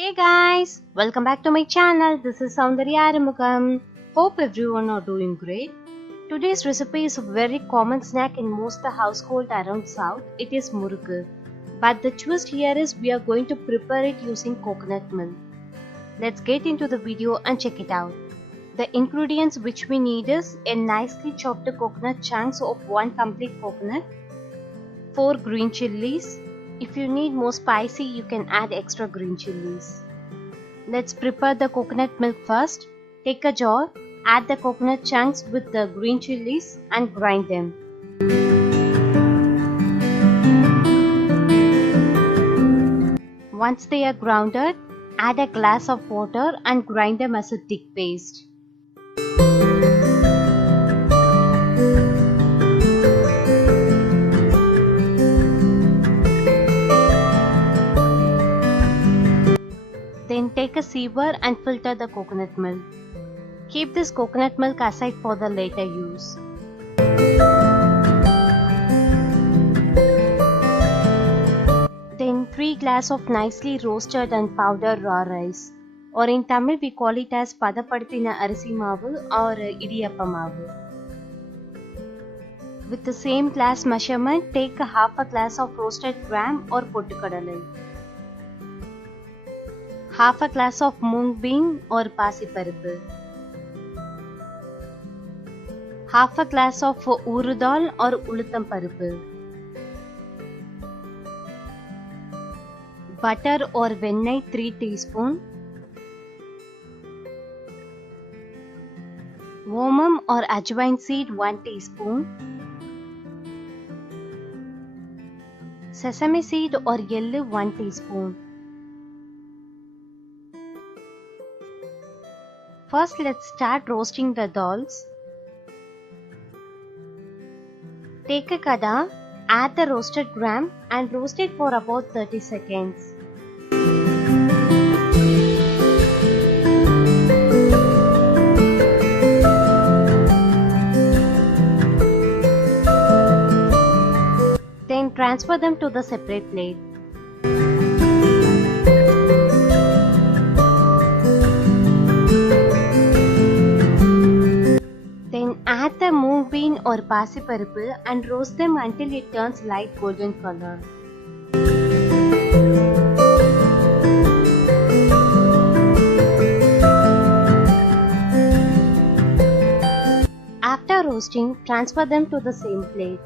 Hey guys, welcome back to my channel. This is Soundarya Arumugam. Hope everyone are doing great. Today's recipe is a very common snack in most the household around south. It is murukku. But the twist here is we are going to prepare it using coconut milk. Let's get into the video and check it out. The ingredients which we need is a nicely chopped coconut chunks of 1 complete coconut, 4 green chilies. If you need more spicy, you can add extra green chilies. Let's prepare the coconut milk first. Take a jar, add the coconut chunks with the green chilies and grind them. Once they are grounded, add a glass of water and grind them as a thick paste. Then take a sieve and filter the coconut milk. Keep this coconut milk aside for the later use. Then 3 glasses of nicely roasted and powdered raw rice, or in Tamil we call it as Padapadithina Arisi Maavu or Idiyappa Maavu. With the same glass measurement, take half a glass of roasted gram or pottukadalai. Half a glass of mung bean or pasiparippu. Half a glass of urudal or ulutham parippu. Butter or vennai 3 teaspoon. Omam or ajwain seed 1 teaspoon. Sesame seed or yellow 1 teaspoon. First, let's start roasting the dals. Take a kada, add the roasted gram and roast it for about 30 seconds. Then transfer them to the separate plate. Add the mung bean or pasiparippu and roast them until it turns light golden color. After roasting, transfer them to the same plate.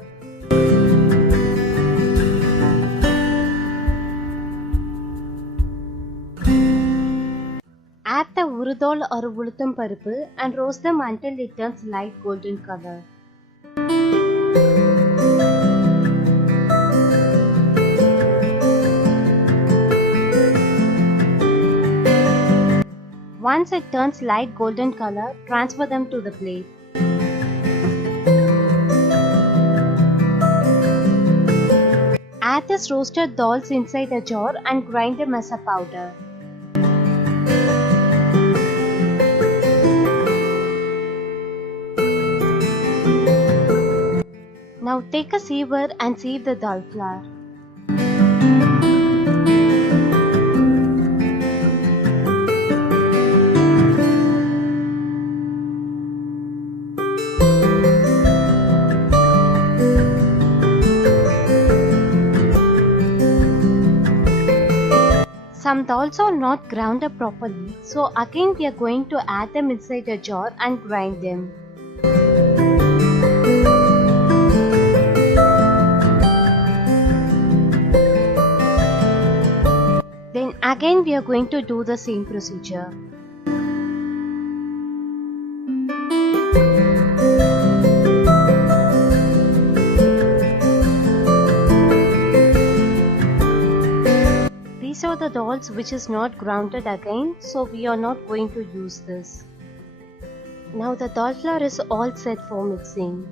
Add the urudal or ulutham parippu and roast them until it turns light golden color. Once it turns light golden color, transfer them to the plate. Add this roasted dals inside a jar and grind them as a powder. Now take a sieve and sieve the dal flour. Some dals are not grounded properly, so again we are going to add them inside a jar and grind them. Then again we are going to do the same procedure. These are the dals which is not grounded again, so we are not going to use this. Now the dal flour is all set for mixing.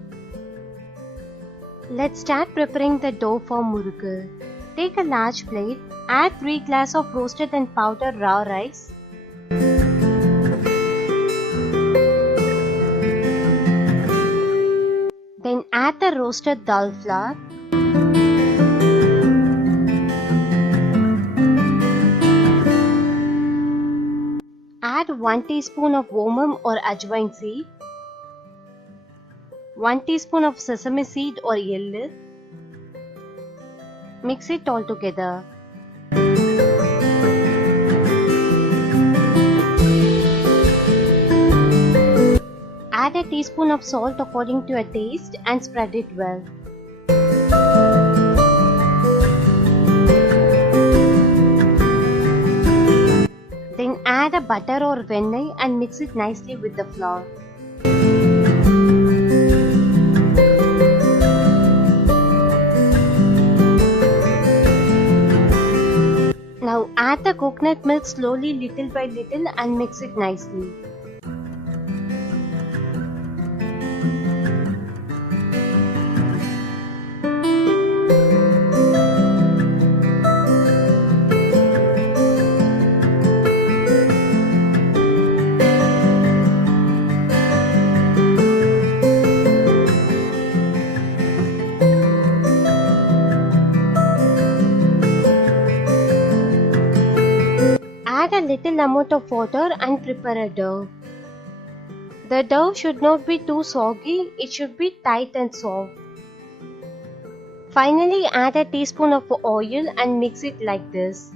Let's start preparing the dough for murukku. Take a large plate, add 3 glasses of roasted and powdered raw rice. Then add the roasted dal flour. Add 1 teaspoon of omum or ajwain seed, 1 teaspoon of sesame seed or yellow. Mix it all together. Add a teaspoon of salt according to your taste and spread it well. Then add a butter or vennai and mix it nicely with the flour. Now add the coconut milk slowly little by little and mix it nicely. Add a little amount of water and prepare a dough. The dough should not be too soggy, it should be tight and soft. Finally, add a teaspoon of oil and mix it like this.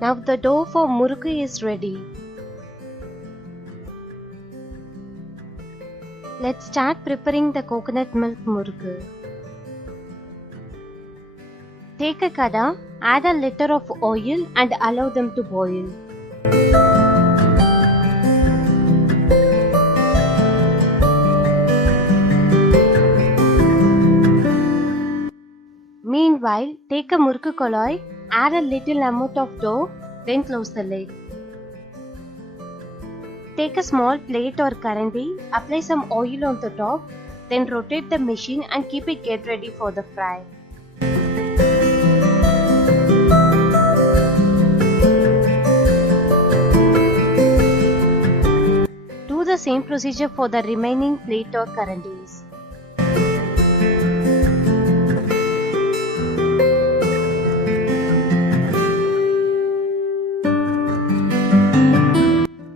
Now the dough for murukku is ready. Let's start preparing the coconut milk murukku. Take a kada, add a liter of oil and allow them to boil. Meanwhile, take a murukku koloi, add a little amount of dough, then close the lid. Take a small plate or karandi, apply some oil on the top, then rotate the machine and keep it get ready for the fry. Do the same procedure for the remaining plate or karandis.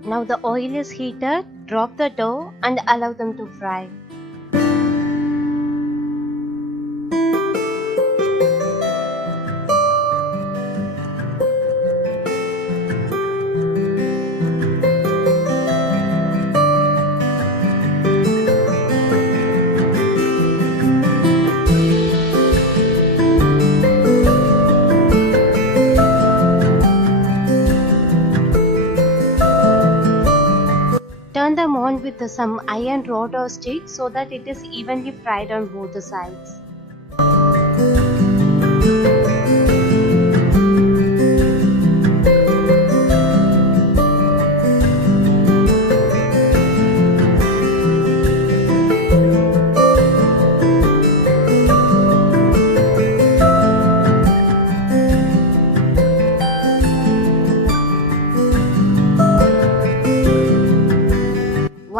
Now the oil is heated, drop the dough and allow them to fry. Turn them on with some iron rod or stick so that it is evenly fried on both the sides.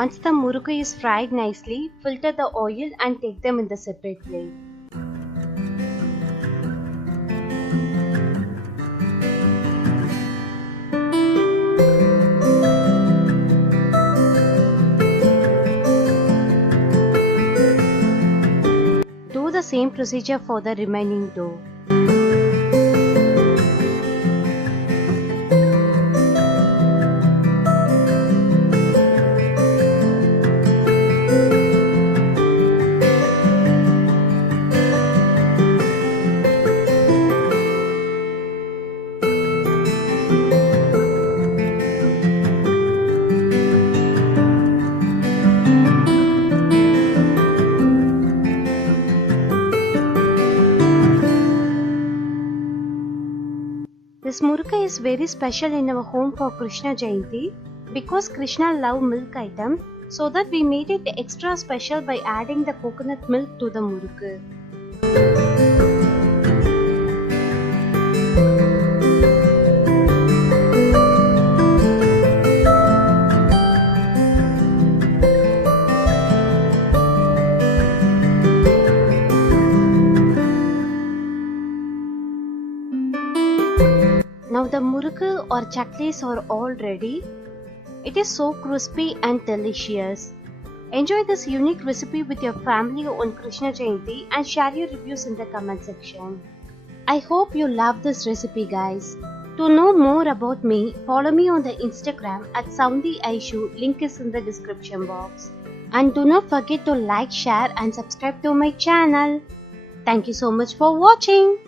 Once the murukku is fried nicely, filter the oil and take them in the separate plate. Do the same procedure for the remaining dough. This murukku is very special in our home for Krishna Jayanti because Krishna loved milk item, so that we made it extra special by adding the coconut milk to the murukku. Now the murukku or chaklis are all ready. It is so crispy and delicious. Enjoy this unique recipe with your family on Krishna Jayanti and share your reviews in the comment section. I hope you love this recipe, guys. To know more about me, follow me on the Instagram at SoundyAishu. Link is in the description box. And do not forget to like, share and subscribe to my channel. Thank you so much for watching.